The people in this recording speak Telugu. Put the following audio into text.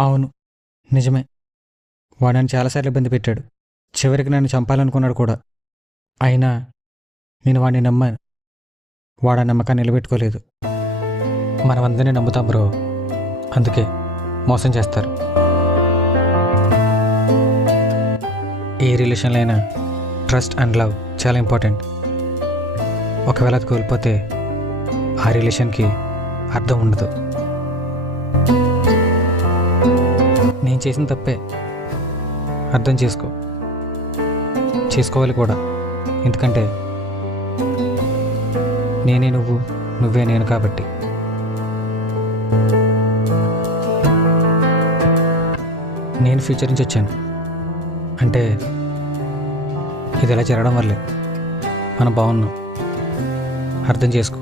అవును, నిజమే. వాడు నన్ను చాలాసార్లు ఇబ్బంది పెట్టాడు. చివరికి నన్ను చంపాలనుకున్నాడు కూడా. అయినా నేను వాడిని నమ్మాను. వాడు ఆ నమ్మకాన్ని నిలబెట్టుకోలేదు. మనమందరినీ నమ్ముతాం బ్రో, అందుకే మోసం చేస్తారు. ఏ రిలేషన్లో అయినా ట్రస్ట్ అండ్ లవ్ చాలా ఇంపార్టెంట్. ఒకవేళ అది కోల్పోతే ఆ రిలేషన్కి అర్థం ఉండదు. నేను చేసిన తప్పే, అర్థం చేసుకోవాలి కూడా. ఎందుకంటే నేనే నువ్వు, నువ్వే నేను కాబట్టి. నేను ఫ్యూచర్ నుంచి వచ్చాను అంటే ఇది ఇలా జరగడం వల్లే. మనం బాగున్నాం, అర్థం చేసుకో.